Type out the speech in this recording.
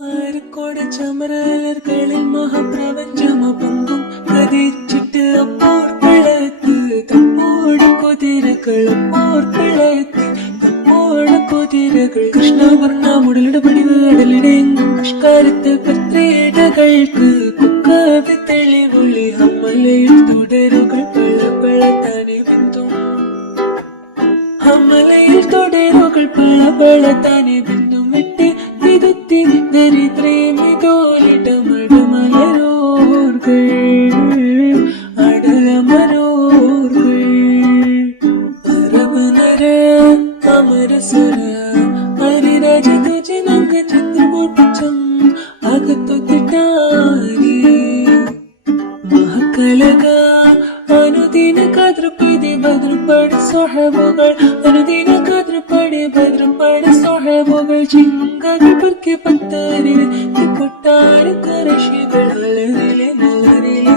ആരക്കോട് ചമരലർകളിൽ മഹാപ്രപഞ്ചമപങ്കും കതിച്ചിട്ട് അപ്പോർക്കളത്ത് തപ്പോട് കുതിരകൾ അപ്പോർക്കളത്ത് തപ്പോട് കുതിരകൾ കൃഷ്ണവർണ്ണ മുടലിട പടിവ് അടലിടെങ്കും പുഷ്കാരത്ത് പത്രേടകൾക്ക് കുക്കവി തെളിവുള്ളി ഹമ്മലയിൽ തുടരുകൾ പള പള താനെ ബിന്ദും ഹമ്മലയിൽ തുടരുകൾ പള പള താനെ ബിന്ദും വിട്ട് തിരുത്തി ദരിദ്രമിതോലിട മടമലരോർകൾ അടലമരോർകൾ അറബ് നര അമരസുര ഹരിരാജ തുജിനങ്ക ചിത്രപൂർപ്പിച്ചം അകത്തൊത്തിട്ടാരി മഹക്കലക അനുദിന കദ്രപതി ഭദ്രപട സ്വഹബുകൾ അനുദിന കദ്രപടി ഭദ്രപട സ്വഹബുകൾ ചിങ്കകൾ പಕ್ಕೆ പತ್ತರಿಲೆ ಕೊಟ್ಟಾರ ಕರಶಿಗಳ ಅಲರಿಲೆ ನಲರಿಲೆ